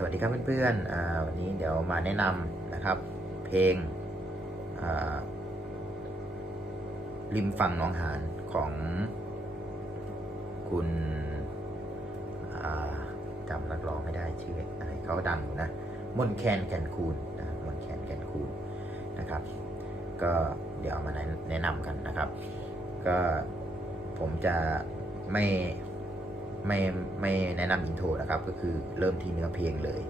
สวัสดีครับเพื่อนๆวันนี้เดี๋ยวมาแนะนำนะครับ เพลงริมฝั่งหนองหานของคุณจำนักร้องไม่ได้ชื่ออะไรเขาดังอยู่นะมนแคนแก่นคูณนะมนแคนแก่นคูณนะครับ ก็เดี๋ยวมาแนะนำกันนะครับ ก็ผมจะไม่ ไม่ไม่แนะนำอินโทรนะครับ ก็คือเริ่มที่เนื้อเพลงเลย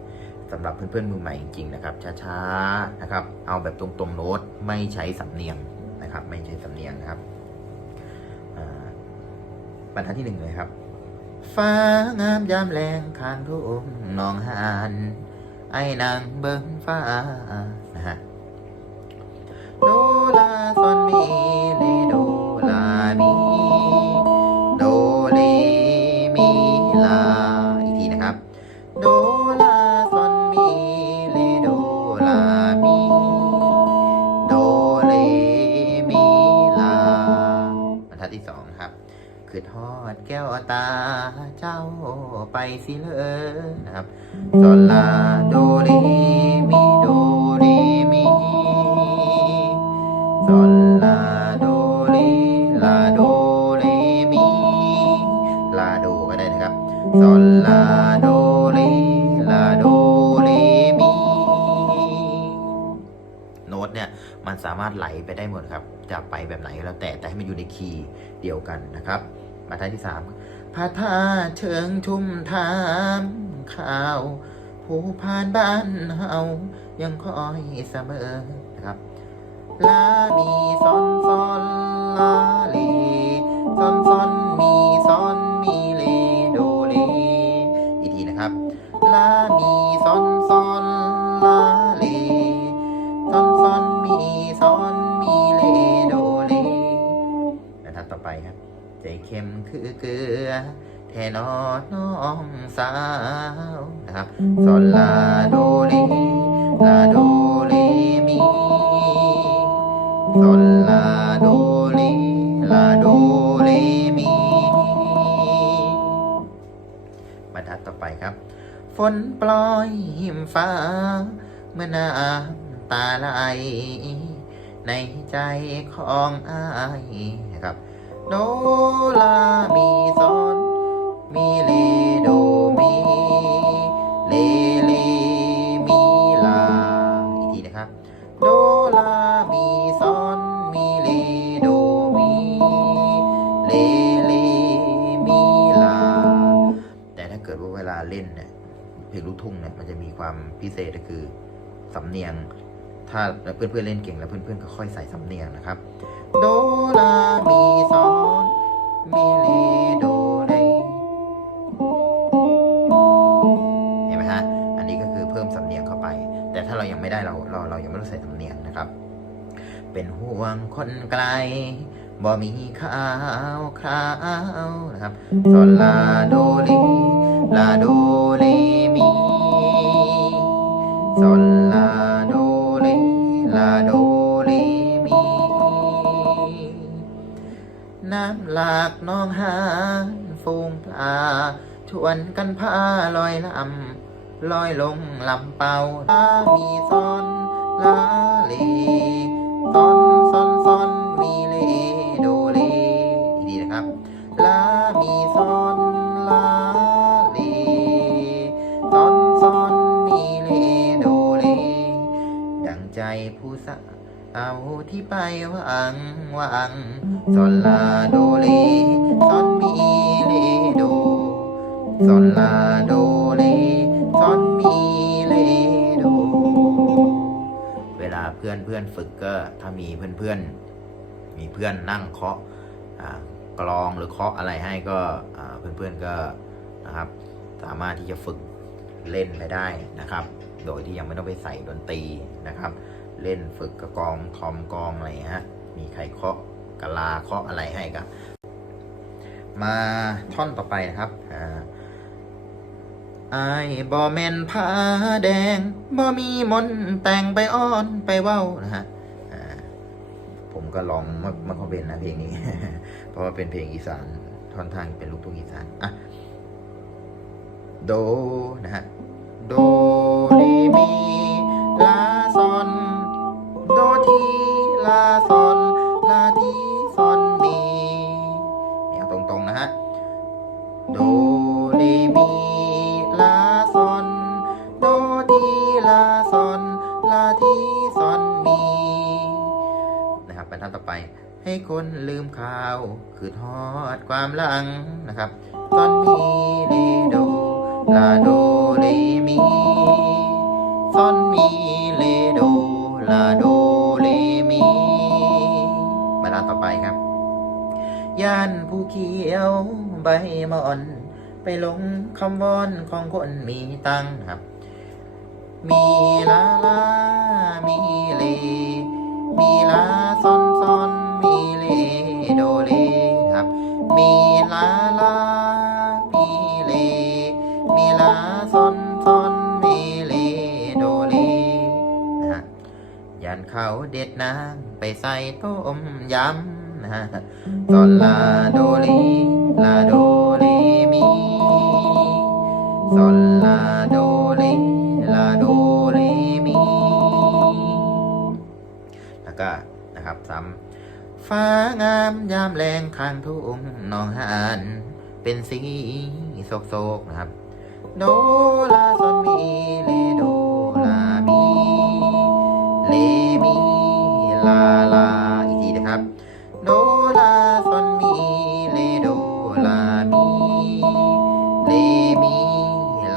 สำหรับเพื่อนๆมือใหม่จริงๆนะครับ ช้าๆนะครับ เอาแบบตรงๆโน้ตไม่ใช้สำเนียงนะครับ ไม่ใช้สำเนียงนะครับบรรทัดที่หนึ่งเลยครับ ฟ้างามยามแรงข้างทุ่งหนองหานไอ้นางเบิ้งฟ้า รรทัดที่สองครับคือทอดแก้วตาเจ้าไปสิเลยนะครับซอนลาโดเรมีโดเรมีซอนลาโดเรลาโดเรมีลาโดก็ได้นะครับซอนลาโดเรลาโดเรมีโน้ตเนี่ยมันสามารถไหลไปได้หมดครับ จะไปแบบไหนก็แล้วแต่แต่ให้มันอยู่ในคีย์เดียวกันนะครับ มาท้ายที่สามพระธาตุเชิงชุ่มทามข่าว ผู้ผ่านบ้านเฮายังคอยเสมอนะครับลามีซอนซอนลาเลซอนซอนมีซอนมีเลโดเลอีกทีนะครับลา อเกลือแทนอน้องสาวนะครับซอนลาโดเลลาโดเลมีซอนลาโดเลลาโดเลมีบรรทัดต่อไปครับ ฝนปล่อยหิมฟ้า เมื่อน้ำตาไหลในใจของอายนะครับ โดลามีซอนมีเลโดมีเลเลมีลาอีกทีนะครับโดลามีซอนมีเลโดมีเลเลมีลา แต่ถ้าเกิดว่าเวลาเล่นเนี่ยเพลงลูกทุ่งเนี่ยมันจะมีความพิเศษก็คือสำเนียงถ้าเพื่อนๆเล่นเก่งแล้วเพื่อนๆก็ค่อยใส่สำเนียงนะครับ โดลามีซอ มีเลโดเรเห็นไหมฮะ อันนี้ก็คือเพิ่มสำเนียงเข้าไป แต่ถ้าเรายังไม่ได้เราเราเรายังไม่รู้ใส่สำเนียงนะครับ เป็นห่วงคนไกลบ่มีข้าวคราวนะครับ โซลาโดเลลาโดเลำหลากน้องหานฟูงปลา ชวนกันพาลอยลำลอยลงลำเป่าลามีซอนลาเลซอนซอนซอนมีเลโดเลอีกทีนะครับลามีซอนลาเลซอนซอนมีเลโดเล ดังใจผู้สา เอาที่ไปวังวังซอนลาโดเลซอนมีเลโดซอนลาโดเลซอนมีเลโด เวลาเพื่อนเพื่อนฝึกก็ถ้ามีเพื่อนเพื่อนมีเพื่อนนั่งเคาะอ่ากลองหรือเคาะอะไรให้ก็เพื่อนเพื่อนก็นะครับสามารถที่จะฝึกเล่นไปได้นะครับ โดยที่ยังไม่ต้องไปใส่ดนตรีนะครับ เล่นฝึกกับกองทอมกองอะไรฮะมีใครเคาะกะลาเคาะอะไรให้ก็มาท่อนต่อไปนะครับอ่าไอ้ายบอแมนผ้าแดงบอมีมนแต่งไปอ้อนไปเว้านะฮะอ่าผมก็ลองมามาคอมเมนต์นะเพลงนี้ เพราะว่าเป็นเพลงอีสานท่อนทางเป็นลูกทุ่งอีสานอะโดนะฮะโด ลาซอนลาทีซอนมีเนี่ยตรงๆนะฮะโดเรมีลาซอนโดทีลาซอนลาทีซอนมีนะครับบรรทัดต่อไปให้คนลืมข่าวคือทอดความหลังนะครับซอนมีเรโดลาโดเรมีซอนมีเรโดลาโด ไปครับ ย่านผู้เขียวใบมอน ไปลงคำวอนของคนมีตังค์ครับ มีลาลา มีเล มีลาซอนซอนมีเลโดเลครับ มีลาลา มีเล มีลาซอนซอนมีเลโดเลนะฮะยันเขาเด็ดนางไปใส่ต้มยำ นะฮะซอนลาโดเลลาโดเลมีซอนลาโดเลลาโดเลมีแล้วก็นะครับซ้ำฟ้างามยามแรงข้างทุ่งหนองหานเป็นสีโศกโศกๆนะครับโดลาซอนมีเลโดลามีเลมีลาลาอีกทีนะครับ โดลาซอนมีเลโดลามีเลมี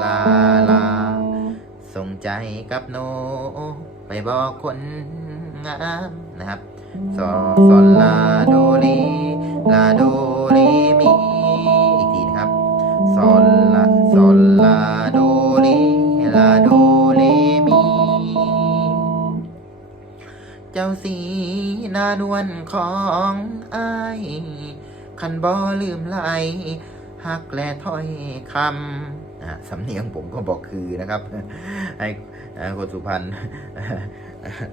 ลาลา ส่งใจกับโน ไปบอกคนงามนะครับซอซอนลาโดเลลาโดเลมีอีกทีนะครับซอนานวลของอายคันบ่ลืมไหลหักและถ้อยคำสำเนียงผมก็บอกคือนะครับให้คนสุพรรณ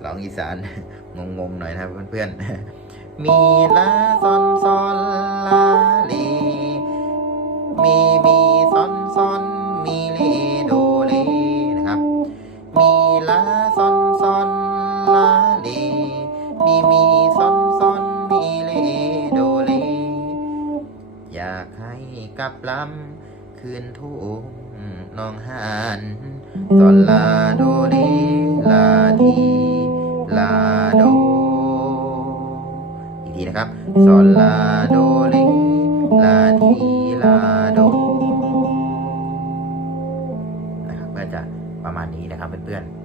ร้องอีสานงงๆหน่อยนะครับเพื่อนๆมีลาซอนซอนลาลี คืนทุ่งนองหานซอนลาโดเลลาทีลาโดอีกทีนะครับซอนลาโดเลลาทีลาโดนะครับก็จะประมาณนี้นะครับเพื่อนๆ